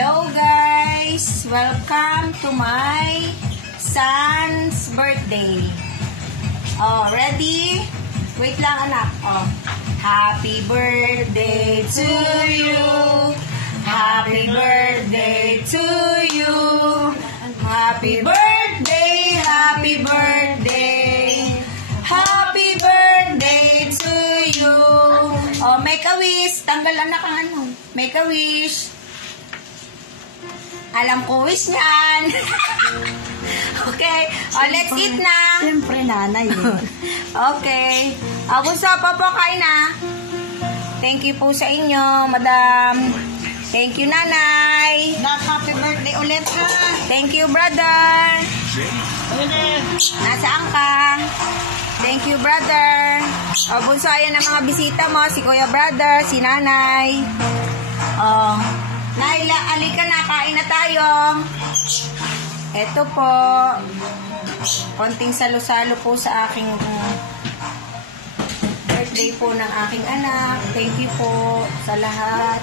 Hello guys! Welcome to my son's birthday. Oh, ready? Wait lang anak. Oh. Happy birthday to you. Happy birthday to you. Happy birthday, happy birthday. Happy birthday to you. Oh, make a wish. Tanggal anak ang ano. Make a wish. Alam ko wish niyan. Okay. Oh, let's eat na. Siyempre, nanay. Okay. Bunso, kain na. Thank you po sa inyo, madam. Thank you, nanay. Happy birthday ulit, ha? Thank you, brother. Nasaan ka? Thank you, brother. Bunso, ayan ang mga bisita mo. Si kuya brother, si nanay. Naila, alika na, kain na tayo. Ito po. Konting salo-salo po sa aking birthday po ng aking anak. Thank you po sa lahat.